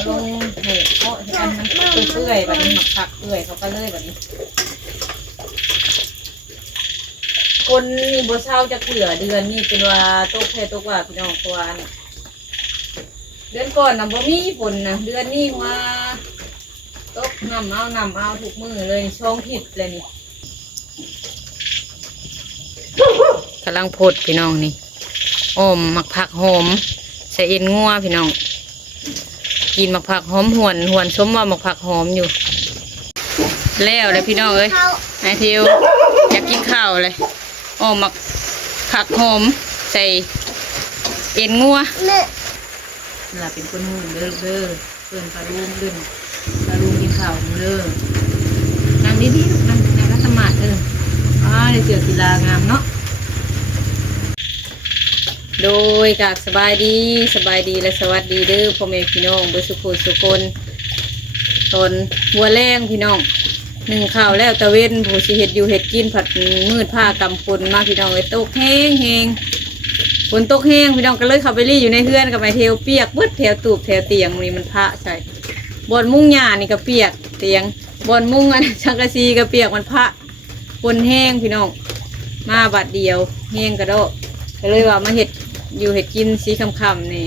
เอาลงให้เพาะให้มันเปื่อยแบบนี้หมักผักเปื่อยเขาก็เลยแบบนี้คนนี่บัวเช่าจะเกลือเดือนนี่เป็นว่าตกแค่ตกว่าพี่น้องตัวเดือนก่อนนะบ่มีฝนนะเดือนนี้ว่าตกนำเอาทุกมือเลยช่องผิดเลยนี่กำลังพดพี่น้องนี่หมักผักหอมใส่เอ็นงัวพี่น้องกินหมักผักหอมหวนชมว่าหมักผักหอมอยู่แล้วเลยพี่น้องเอ้ยนายทิวอยากกินข้าวเลยหมักผักหอมใส่เอ็นงัวน่ะเป็นคนหุ่นเด้อเพื่อนปลาลูมด้วยปลาลูมกินข้าวเด้อนั่งดีๆลูกนั่งรัตมาเได้เจอกีฬางามเนาะโดยกากสบายดีและสวัสดีเด้อพ่อแม่พี่น้องเบอร์สุขสุคนตอนหัวแรงพี่น้องหนึ่งข้าวแล้วตะเวนผู้สิเห็ดอยู่เห็ดกินผัดมืดผ้ากำปนมาพี่น้องเลยตกแห้งฝนตกแห้งพี่น้องก็เลยขับไปรี่อยู่ในเฮือนกับไม้เทวเปียกเบิดแถวตูบแถวเตียงนี่มันพระใช่บอนมุ้งหญ้านี่ก็เปียกเตียงบอนมุ้งชังกะซีก็เปียกมันพระฝนแห้งพี่น้องมาบัดเดียวแห้งกระโดดก็เลยว่ามาเห็ดอยู่เห็ดกินสีคำๆนี่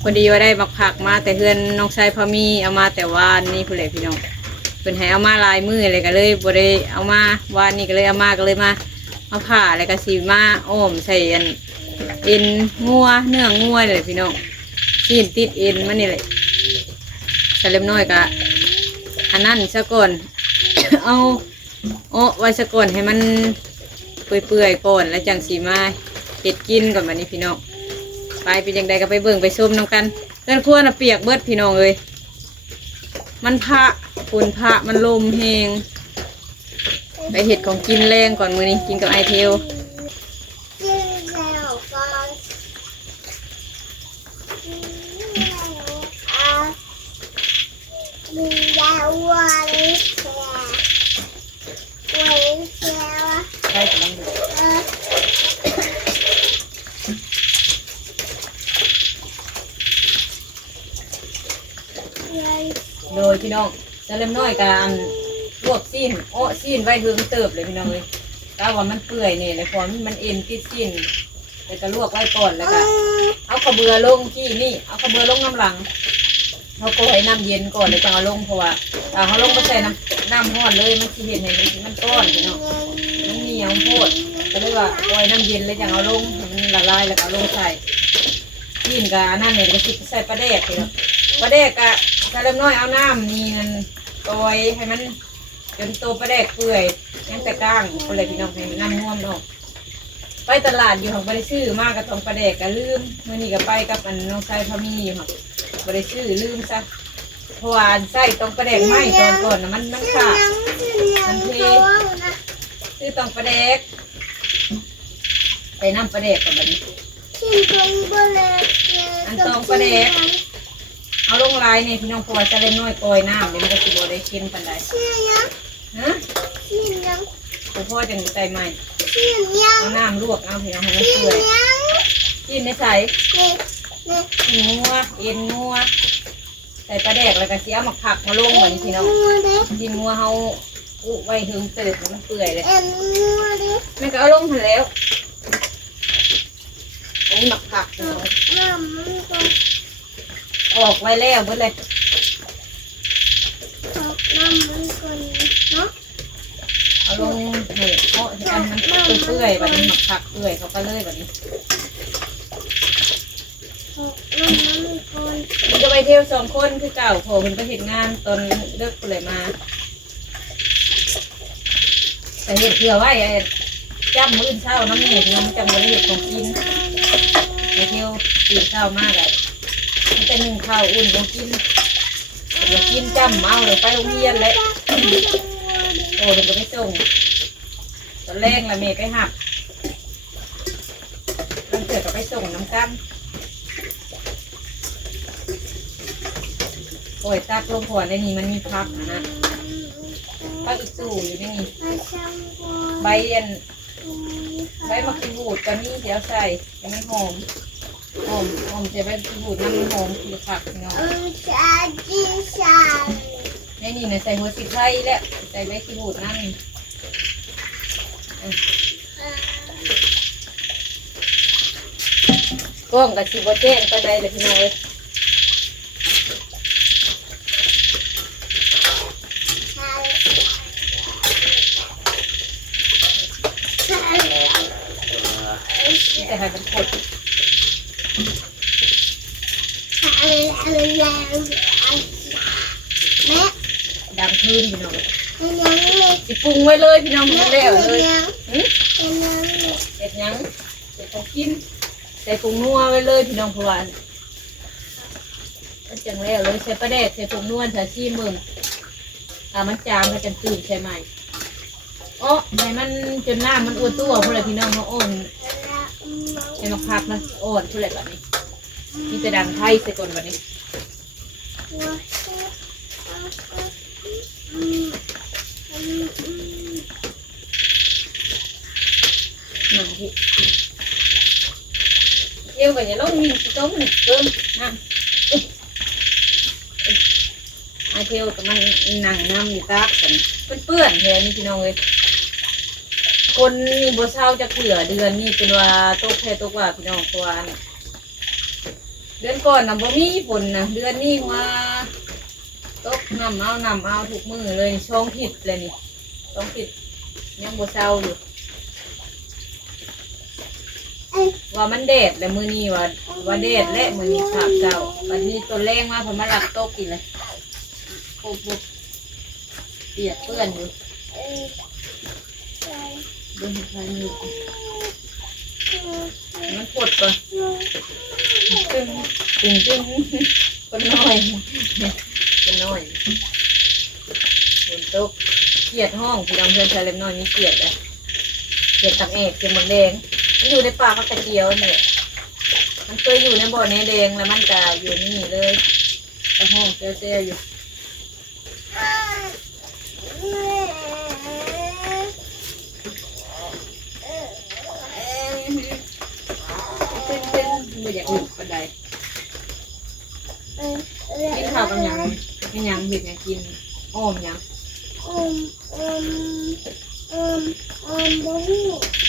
พอดีว่าได้มักผักมาแต่เพื่อนน้องชายพามีเอามาแต่วานนี่ผู้ใหญ่พี่น้องเป็นให้เอามาลายมืออะไรก็เลยบ่ได้เอามาวานนี่ก็เลยเอามาผ่าอะไรก็สีมาใส่เอ็นงัวเนื้องัวเลยพี่น้องซีนติดเอ็นมันนี่แหละใส่เล็บน้อยกะอันนั้นซะก่อน เอาไว้ซะก่อนให้มันเปื่อยๆก่อนแล้วจังสีมาเห็ดกินก่อนวันนี้พี่น้องไปเป็นยังไงก็ไปเบิ่งไปส้มน้ำกันเพื่อนครัวน่ะเปียกเบิดพี่น้องเลยมันพระฝนพระมันลมแหงไปเห็ดของกินแรงก่อนมื้อนี้กินกับไอเทลใช่กำลังดูโดยพี่น้องจะเริ่มน้อยการลวกซีนซีนไว้เฮืองเติบเลยพี่น้องเลยถ้าว่ามันเปื่อยเนี่ยเลยพอมันเอ็นติดซีนแล้วก็ลวกไว้ก่อนแล้วก็เอากระเบือลงที่นี่เอากระเบือลงน้ำหลังเขาก็ให้น้ำเย็นก่อนเลยจะเอาลงเพราะว่าเขาลงไม่ใส่น้ำร้อนเลยมันที่เห็นในมันก้อนพี่น้องมันเหนียวโพดก็เลยว่าปล่อยน้ำเย็นเลยจะเอาลงมันละลายแล้วก็ลงใส่ซีนกับนั่นเนี่ยก็ใส่ปลาแดกพี่น้องปลาแดกอะถ้าเริ่มน้อยเอาน้ำนี่มันกอยให้มันจนโตปลาแดกเปื่อยยังแต่ก้างอะไรพี่น้องให้น้ำง่วมออกไปตลาดอยู่ของบริซื้อมากกับตองปลาแดกก็ลืมเมื่อนี้ก็ไปกับน้องชายพามีอยู่ค่ะบริซื้อลืมซะเพราะว่าใส่ตองปลาแดกไหมตอนก่อนนะมันขาดมันเทซื้อตองปลาแดกไปน้ำปลาแดกก่อนแบบนี้อันตองปลาแดกเอาลงลายเนี่ยพี่น้องพอจะเล่นน้อยกอยน้ำเดี๋ยวมันก็สิบได้เค็มปันใดฮะพ่อจะใส่ใหม่เอาน้ำลวกเอาพี่น้องให้มันเปื่อยกินไม่ใส่งัวเอ็นงัวใส่ปลาแดกแล้วก็เสียหมักผักมาลงเหมือนพี่น้องกินงัวเขาไว้ถึงเติบมันเปื่อยเลยมันก็เอาลงถึงแล้วอันนี้หมักผักออกไว้แล้วเบิดเลยเอาลงให้เพาะให้มันเปื่อยแบบนี้หมักผักเปื่อยเขาก็เลยแบบนี้มันจะไปเที่ยว2 คนคือเก่าโผล่มันก็เห็นงานตอนเลิกเลยมาแต่เห็ดเผื่อไว้จับมื้อเช้าน้ำเห็ดน้ำจังบริเห็ดของกินไปเที่ยวตื่นเช้ามากเลยมันจะนึ่งข้าวอุ่นของกินอยากกินจำเอาเดี๋ยวไปโรงเรียนเลยโอ้เดี๋ยวไปส่งตอนแรกละเมย์ไปหักมันเกิดก็ไปส่งน้ำกันโอ้ยตักลงหัวในนี้มันมีพักนะพักอีกสู่อยู่ในนี้ใบมะกรูดก็มีเดี๋ยวใส่ให้มันหอม หอมใส่ใบขี้หูดน้ำมันหอมคือผักพี่น้องในนี่นะใส่หัวสิไทยแล้วใส่ใบขี้หูดน้ำก้องกับสิบแจ้งก็ได้เลยพี่น้องเลยแต่ให้มันขดดังขึ้นพี่น้องสิปรุงไว้เลยพี่น้องมันแล้วเลยเห็ดยังเห็ดของกินใส่ปรุงนัวไว้เลยพี่น้องพวานมันจังแล้วเลยใส่ปลาแดกใส่ปรุงนัวใส่ชีมึงมันจางมันจะตื่นใช่ไหมอ๋อให้มันจนหน้ามันอ้วนตัวพวกเราพี่น้องเขาอ่อนให้มันพักมันอ่อนพวกเราแบบนี้ที่จะดังไทยใส่ก่อนวันนี้หนังที่เยี่ยวกันอย่าล้มยิงสิต้มนี่เติมน้ำมาเที่ยวกับมันหนังน้ำอยู่ตักกันเปื้อนแทนนี่พี่น้องเลยคนนี่บ่เช่าจะเผื่อเดือนนี่เป็นว่าตกแค่ตกว่าพี่น้องตัวน่ะเดือนก่อนน่ะบ่มีฝนนะเดือนนี้ว่าตกน้ำเอาทุกมือเลยช่องผิดเลยนี่ช่องผิดยังบ่เช่าอยู่ว่ามันแดดและมือนี้ว่าแดดและมือนี้ขับเจ้าวันนี้ตัวแรงมาพอมาหลับโต๊ะกินเลยปุ๊บเปียกเปื้อนอยู่ดูเห็นไฟอยู่มันปวดก่อนตึงคนน้อยบนโต๊ะเกียดห้องพี่น้องเพื่อนชายเล็กน้อยมีเกียดเลยเกียดตักเอกเกียดหมดแดงมันอยู่ในป่าเขาตะเกียวเนี่ยมันเคยอยู่ในบ่อเนแดงแล้วมันจะอยู่นี่เลยตะห้องเจ๊อยู่ไม่อยากหยุดปันใดกินข้าวกับยังไม่ยังเห็ดยังกินอ้อมยังบุ้งเ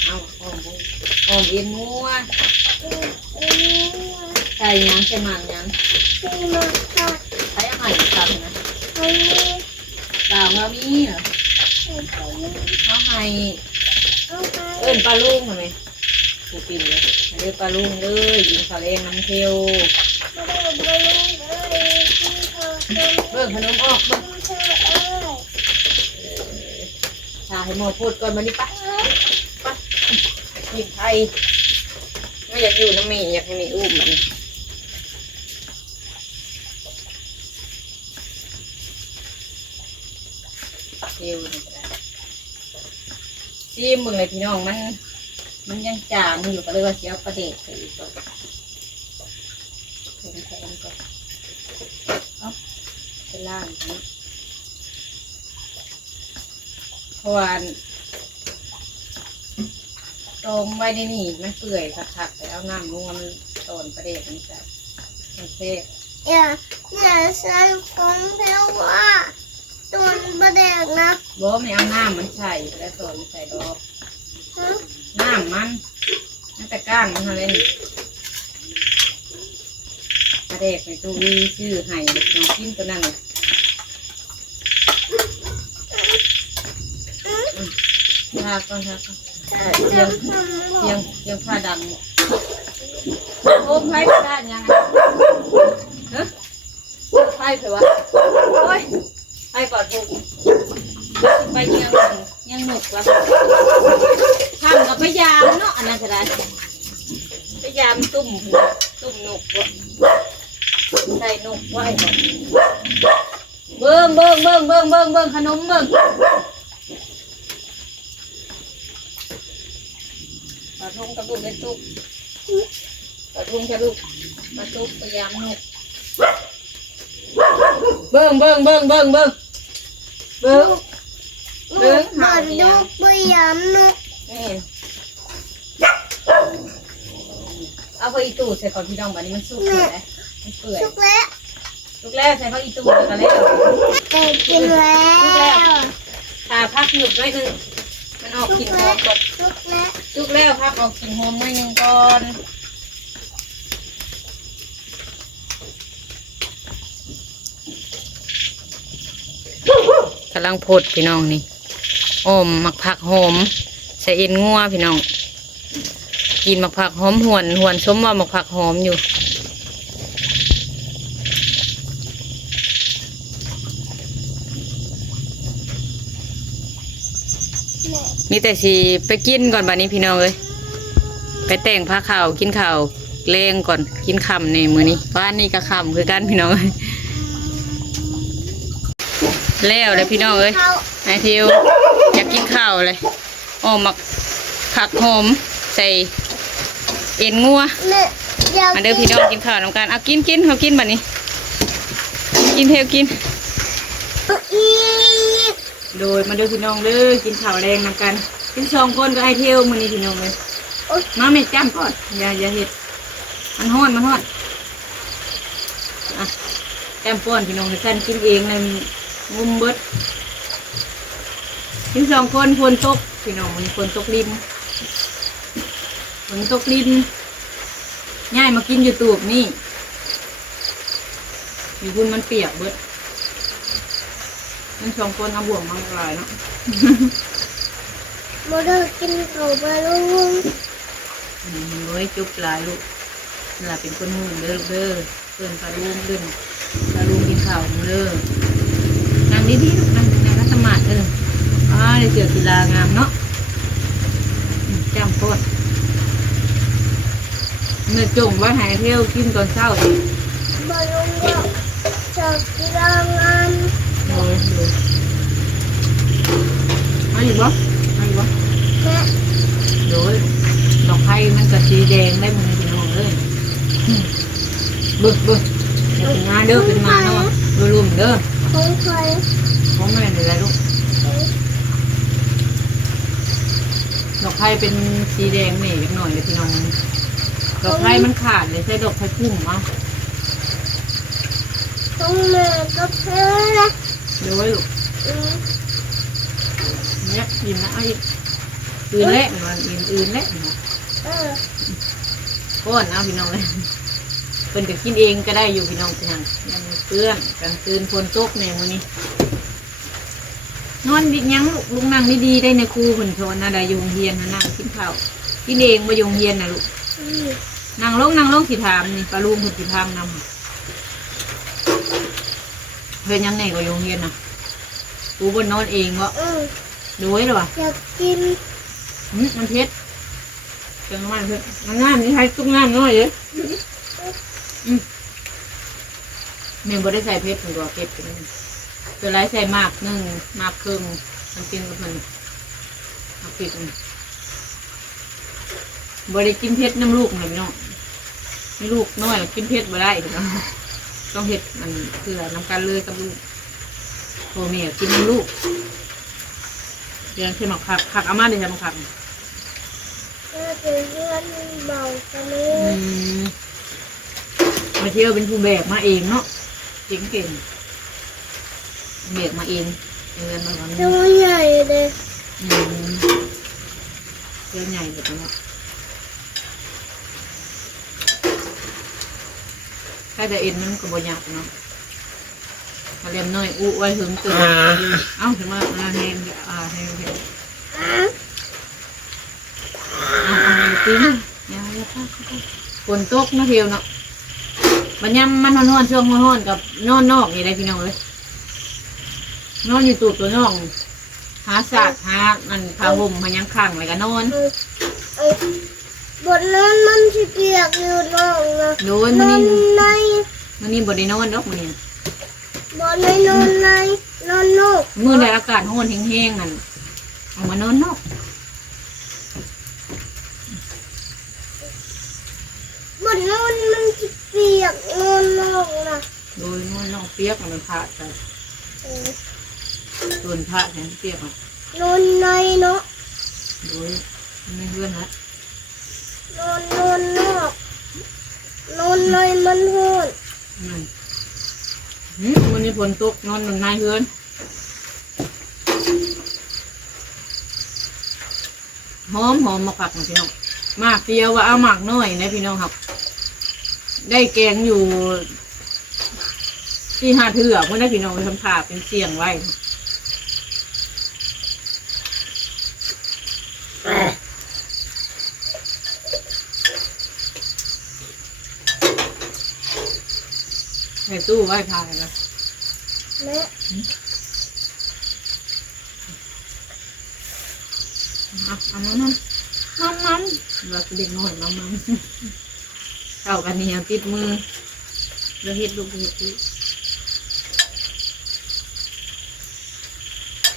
อาอ้อมเอ็นงัวใส่ยังใส่หมากยังใส่อาหารครับนะปลาเรามีเหรอเขาให้เอิ้นปลาลุงเหรอไหมกูกินเลยเรียกปลาลุงเลยยิงข้าวแรงน้ำเทียวเบิ่งขนมออกเบิ่งชาให้หมอพูดก่อนมาดิปะกินไทยไม่อยากอยู่น้ำมีอยากให้มีอุ้มมันเทียวซีมึงเลยพี่น้องมันยังจางอยู่ก็เลยว่าเสียประเด็กไปอีกก่อนแทนก่อนเอาไปล่างนี้เพราะว่าตรงไว้ในนี่มันเปื่อยคักๆแต่เอาน้ำนัวมันตอนประเด็กมันจะมันเซ่อย่าใส่ของแพ้ว่าตัวประเด็กนะบ่ไม่เอาน้ำมันใส่แล้วตอนมันใส่ดอกน้ำมันแต่ก้านมันอะไรนี่ประเด็กในตู้วีชื่อไห่น้องกินตัวนั้นเลยทาก่อนเสียงผ้าดำโอ้ไพ่ผ้ายังไงฮะไพ่เผยวะโอ้ยไพ่ก่อนถูกไปยังหนุกวะทำกับพยายามเนาะอันนั้นก็ได้พยายามตุ่มหนุกวะใส่หนุกไว้เบิ่งขนมเบิ่งปลาทุ่งกระบุกเป็นตุกปลาทุ่งกระบุกปลาตุกพยายามหนุกเบิ่งหาดูพยายามนุกนี่เอ เอาไปอีตู้ใส่ก่อนพี่น้องบัดนี้มันสุกเลยมันเปื่อย ชุกแล้ว สุกแล้วใส่เขาอีตู้แล้วก็แล้ว แต่กินแล้ว ถ้าพักหยุดไว้นึงมันออกกลิ่นหอมก่อน ชุกแล้ว สุกแล้วพักออกกลิ่นหอมไว้นึงก่อนกำลังพดพี่น้องนี่อ้อมมักผักหอมใส่เอ็นงัวพี่น้องกินมักผักหอมหวนสมว่ามักผักหอมอยู่นี่แต่สิไปกินก่อนบัดนี้พี่น้องเอ้ยไปแต่งผ้าขาวกินข้าวแรงก่อนกินค่ำในมื้อนี้บ้านนี้ก็ค่ำคือกันพี่น้องเอ้ยแล้วเลยพี่น้องเอ้ย เขา ไอทิวอยากกินข้าวเลยอ้อมมักผักหอมใส่เอ็นงัว เนี่ยเดี๋ยว มาเด้อพี่น้องกินข้าวน้ำกันเอากินเขากินบัดนี้กินเทวกิน อีก โดยมาเด้อพี่น้องเด้อกินข้าวแรงน้ำกันกิน2 คนก็ไอเทวมื้อนี้พี่น้องเลยมาเม็ดจ้ำก่อนอย่าเห็ดมันฮ้อนอ่ะแก้มป้อนพี่น้องให้ท่านกินเองในงุมเบิดกิน2 คนฝนตกพี่น้องมันฝนตกริมง่ายมากินอยู่ตูบนี่อยู่คุณมันเปียกเบิดทั้ง2 คนเอาบ่วงมาลายเนาะ โมเดลกินเขาไปลุง เฮ้ยจุบหลายลูกนี่ล่ะเป็นคนหุ่นเด้อลูกเด้อเพิ่นปลาลุงเด้อปลาลุงกินข้าวเด้อนั่งดีๆลูกนั่งสมาธิได้เสือกีฬางามเนาะจำโคตรเนื้อจุ่มไว้ให้เที่ยวกินตอนเช้าสิ บอลลุงก็จะกีฬางาน โอ้ยมาอยู่บ่ แม่ โดยดอกไผ่มันก็สีแดงได้มันเป็นน้องเลยบึกอย่าเป็นมาเด้อเป็นมาเนาะรุ่มเด้อ ของใคร ของแม่นี่แหละลูกดอกไผ่เป็นสีแดงแม่จักหน่อยเลยพี่น้องดอกไผ่มันขาดเลยใช้ดอกไผ่พุ่มเอา ของแม่ก็เพื่อนละ เดี๋ยวไว้ลูก อืม เนี่ยยินนะเอาอีกอื่นแล้วมันอื่นแล้วนะ เออ ก้อนเอาพี่น้องเลยเป็นจะกินเองก็ได้อยู่พี่น้องพี่น้องยังเพื่อนกลางคืนฝนตกแน่มื้อนี้นอนดิยังลุงนั่งดีๆได้ในครูเพิ่นสอนนะได้อยู่โรงเรียนนะนั่งกินข้าวกินเองบ่อยู่โรงเรียนนะลูก อืม นั่งลงสิถามนี่ปลาลุงเพิ่นสิถามนำเพิ่นยังไงก็อยู่โรงเรียนน่ะกูบ่นอนเองบ่ อืม ดูไว้หรอวะ อยากกิน มันเพชรจังมันเพชรมันงามนี่ใครตุ้งงามน้อยเลยแม่บ่ได้ใส่เพชรตัวเพชรตัวไรใส่มาก1มากครึ่งมันกินกับมันเอาผิดบ่ได้กินเพชรน้ำลูกเลยพี่น้องนี่ลูกน้อยกินเพชรบ่ได้ต้องเห็ดมันเกลือน้ำกันเลยกับลูกโทแม่กินน้ำลูกเดี๋ยวขึ้นมาขักอาม่าเดี๋ยวจะมาขัก แม่เป็นเพื่อนเบากันเล อื ย มมาเที่ยวเป็นผู้แบกมาเองเนาะเก่งแบกมาเองเงินมาวันนี้ ตัวใหญ่เลย อืมเที่ยวใหญ่แบบนี้ถ้าจะเอ็นมันก็บ่ยากเนาะมาเรียมน้อยอู้ไว้ถึงตื่นเอ้าถึงมาแฮมแฮมตีนอย่าพลาดฝนตกนะเที่ยวเนาะมันยำมันนอนช่วงนอนกับนอนนอกนี่ได้พี่น้องเลยนอนอยู่ตูดตัวน้องหาศาสตร์หามันพาห่มมันยังขังอะไรกันนอน บทนั้นมันที่เปียกอยู่นอกนะ โดน น มัน อน นี่ ใน มันนี่บดได้นอนดอกมันนี่ บทในนอนในนอนนอก เมื่อได้อากาศร้อนแห้งๆนั่นเอามานอนนอก บทนั้นมันที่เปียกนอนนอกนะ โดยนอนนอกเปียกมันพระใส่ส่วนพระแทนเปียกอ่ะ นอนในเนาะ โดยไม่เพื่อนละ นอนนอก นอนเลยมันโหด มันมีฝนตกนอนหนุนนายเฮือนหอมมาผักนะพี่น้องมากเดียวว่าเอาหมากน้อยนะพี่น้องครับ ได้แกงอยู่ที่หาเถื่อเพื่อนได้พี่น้องไปทำผ่าเป็นเสี่ยงไว้ในตู้ไว้ทานนะ แม่ เอามันเราเด็กน้อยมันเข้ากันนี่ยังติดมือเราเฮ็ดลูกเฮ็ดลูก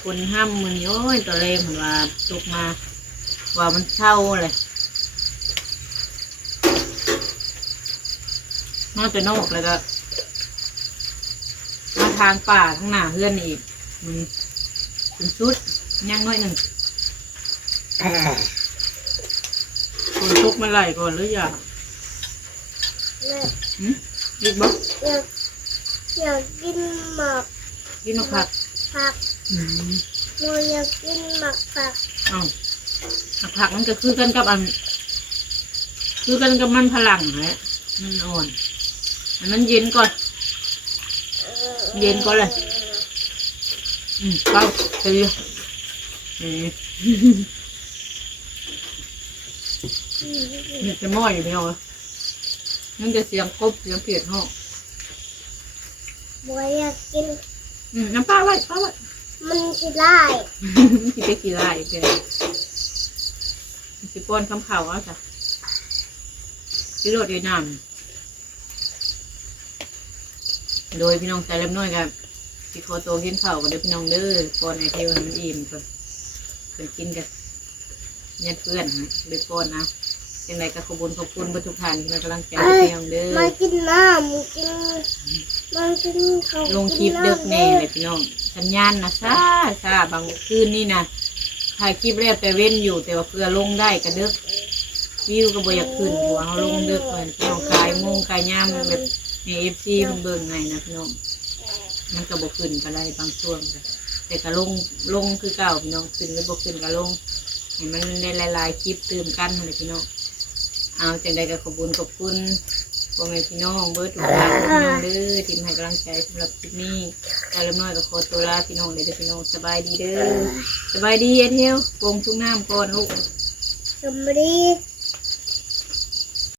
คนห้ามมือโอ้ยตัวเล็กเหมือนว่าตกมาว่ามันเช่าเลยนอกจากนอกแล้วก็มาทางป่าข้างหน้าเพื่อนอีกมันเป็นชุดย่างน้อยหนึ่งคนตกมาไหลก่อนหรือยัง แม่ รีบบอก อยากกินหมัก กินนกผัก ผักโมอยากกินหมักผัก อ้าวผักมันก็คือกันกับคือกันกับมันพลังฮะมันอ่อนมันเย็นก่อนเย็นก่อนเลยเข้าตีมันจะม้อยอยู่เดียวมันจะเสียงกบเสียงเปียกห้อง บัวอยากกิน น้ำปลาไว้ มันคือไล่ ที่ไปกี่ไร่เป็นสิป้อนคำข่าวเอาจ้ะที่โรดอยู่น้ำโดยพี่น้องใจเล็บน้อยกันที่คอโตกินข้าวกันเด้อพี่น้องเด้อป้อนไอเทวให้มันอิ่มก่อนเป็นกินกันยัดเพื่อนเลยป้อนนะยังไงก็ขอบคุณทุกท่านที่มากำลังใจพี่น้องเด้อ มากินน้ำกินมันกินเขา ลงคลิปเด็กแน่เลยพี่น้องสัญญาณนะซาบางคืนนี่นะถ่ายคลิปแรกแต่เว้นอยู่แต่ว่าเพื่อลงได้กระเดึกวิวก็บ่อยากขึ้นหัวเขาลงเดึกเหมือนพี่น้องกายมุ่งกายย่ำแบบในFCเบิ่งไงนะพี่น้องมันก็บ่ขึ้นก็ได้บางช่วงแต่ก็ลงคือเก่าพี่น้องขึ้นหรือบ่ขึ้นก็ลงให้มันได้หลายๆคลิปตื่มกันเลยพี่น้องเอาจังใดก็ขอบคุณพ่อแม่พี่น้องเบิร์ดทุกท่านพี่น้องเด้อทีมให้กำลังใจสำหรับคลิปนี้การละน้อยก็ขอตัวลาพี่น้องเลยเด้อพี่น้องสบายดีเด้อสบายดีเอเทลโกงทุกน้ำก่อนลูก สมรี